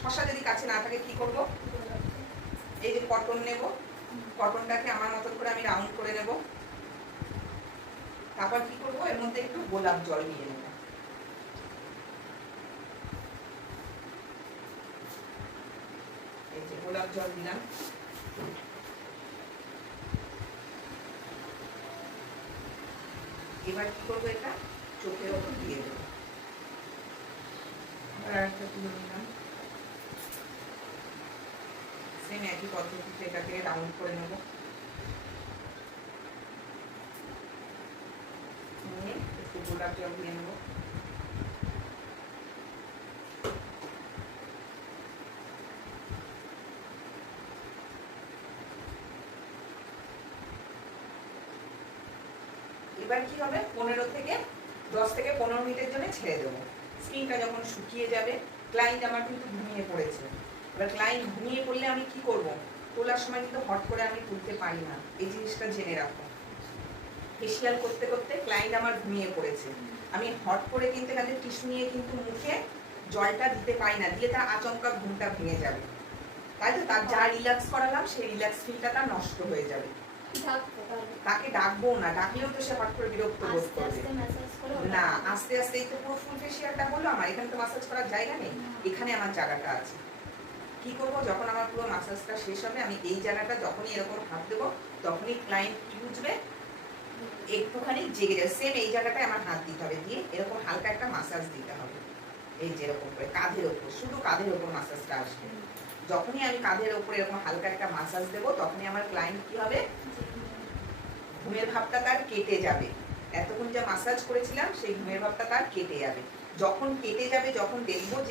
শশা যদি কাছে না থাকে কি করব, এই যে কটন নেব, কটনটাকে আমার মতন করে আমি রাউন্ড করে নেব। তারপর কি করব, এর মধ্যে একটু গোলাপ জল দিয়ে নেব। এই যে গোলাপ জল দিলাম। এবার কি করবো, এটা চোখের ওপর দিয়ে দেবো। আর একটা তুলে নিলাম, সেম একই পদ্ধতিতে এটাকে রাউন্ড করে নেব। নিয়ে একটু গোলাপ জল দিয়ে নেব। এবার কি হবে, 10 থেকে 15 মিনিটের জন্য ছেড়ে দেবো। স্কিনটা যখন শুকিয়ে যাবে, ক্লায়েন্ট আমার কিন্তু ঘুমিয়ে পড়েছে। এবার ক্লায়েন্ট ঘুমিয়ে পড়লে আমি কি করব, তোলার সময় কিন্তু হট করে আমি তুলতে পারি না, এই জিনিসটা জেনে রাখো। ফেসিয়াল করতে করতে ক্লায়েন্ট আমার ঘুমিয়ে পড়েছে, আমি হট করে কিন্তু এখানে টিস্যু নিয়ে কিন্তু মুখে জলটা দিতে পারি না, দিলে তার আচমকা ঘুমটা ভেঙে যাবে। তাই তো, তার যা রিল্যাক্স করালাম সেই রিল্যাক্স ফিলটা তার নষ্ট হয়ে যাবে। তাকে ডাকবো না, ডাকলেও তো সে হট করে বিরক্ত বোধ করবে। না, আস্তে আস্তে এই তো পুরো ফুল ফেসিয়ালটা হলো আমার, এখানে তো মাসাজ করার জায়গা নেই, এখানে আমার জায়গাটা আছে। কি করব, যখন আমার পুরো মাসাজটা শেষ হবে, আমি এই জায়গাটা যখনই এরকম হাত দেবো, তখনই ক্লায়েন্ট কি বুঝবে, একটুখানি জেগে যাবে। সেম এই জায়গাটায় আমার হাত দিতে হবে, দিয়ে এরকম হালকা একটা মাসাজ দিতে হবে। এই যেরকম করে কাঁধের ওপর, শুধু কাঁধের ওপর মাসাজটা আসবে। যখনই আমি কাঁধের ওপর এরকম হালকা একটা মাসাজ দেবো, তখনই আমার ক্লায়েন্ট কি হবে, ঘুমের ভাবটা তার কেটে যাবে। এতক্ষণ যা মাসাজ করেছিলাম সেই ঘুমের ভাবটা তার কেটে যাবে। যখন কেটে যাবে, যখন দেখবো যে